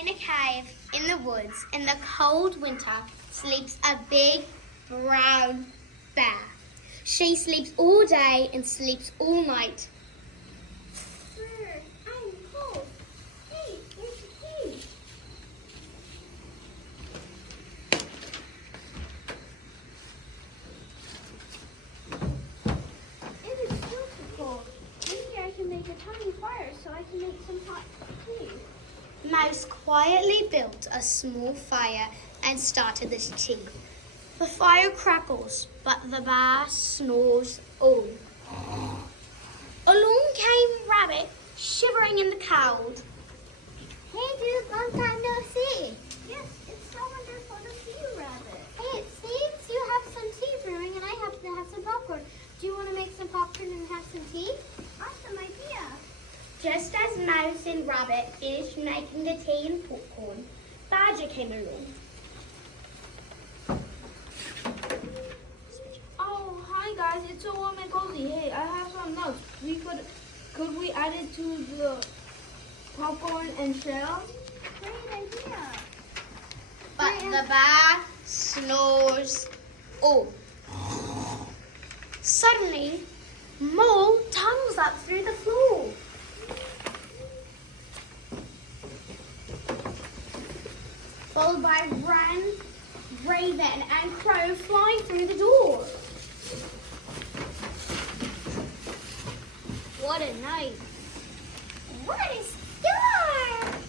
In a cave in the woods in the cold winter sleeps a big brown bear. She sleeps all day and sleeps all night. I'm cold. Hey, where's your cage? It is super cold. Maybe I can make a tiny fire so I can make some hot tea. Mouse quietly built a small fire and started the tea. The fire crackles, but the bear snores all. Along came Rabbit, shivering in the cold. Hey dude, long time no see. Yes, it's so wonderful to see you, Rabbit. Hey, it seems you have some tea brewing and I happen to have some popcorn. Do you want to make some popcorn and have some tea? Awesome idea. Just as Mouse and Rabbit finished making the tea and popcorn, Badger came along. Oh, hi guys, it's so warm and cozy. Hey, I have some nuts. Could we add it to the popcorn and shell? Great idea. But the bear snores all. Suddenly, Mole tumbles up through the floor. Followed by Wren, Raven, and Crow flying through the door. What a night. What a storm!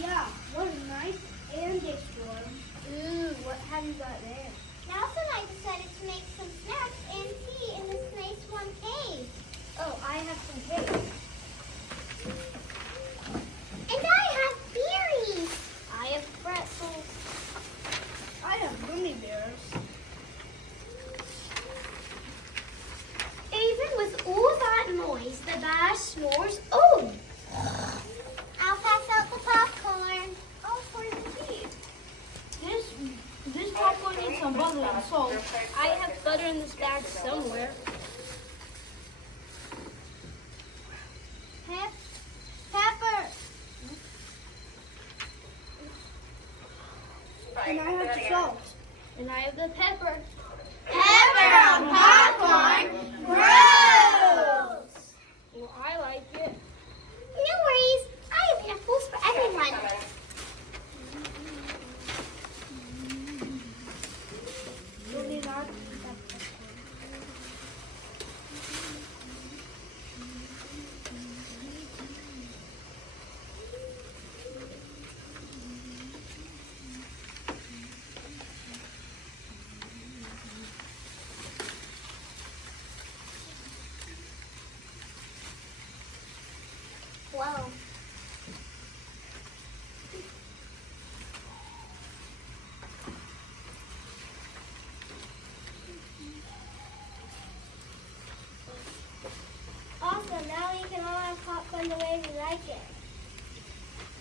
Yeah, what a night and a storm. Ooh, what have you got there? Nelson and I decided to make some snacks and tea in this nice warm cave. Oh, I have some cake. And I have berries. I have pretzels. I have gummy bears. Even with all that noise, the bear snores all. I'll pass out the popcorn. Oh, for the tea. This popcorn needs some butter and salt. I have butter in this bag somewhere. Pepper. And I have the salt. And I have the pepper. Pepper on popcorn, gross! Well, I like it. No worries, I have apples for everyone. Whoa. Awesome, now we can all have popcorn the way we like it.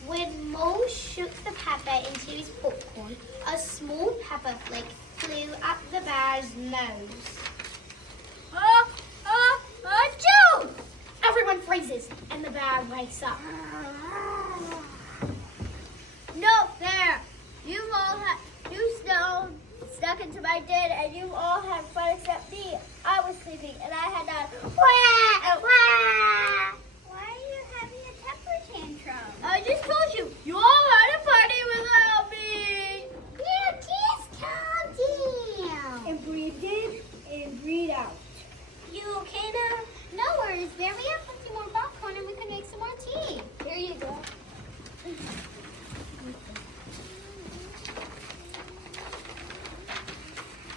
When Mole shook the pepper into his popcorn, a small pepper flake flew up the bear's nose. Achoo! Everyone freezes, and the bear wakes up. No, there. You stuck into my den and you all had fun except me. I was sleeping and I had that wah, wah. Why are you having a temper tantrum? I just told you, you all had a party without me. Yeah, just calm down. And breathe in and breathe out. You okay now? No worries, there. We have plenty more popcorn and we can make some more tea. Here you go.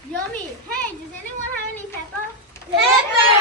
Yummy. Hey, does anyone have any pepper? Pepper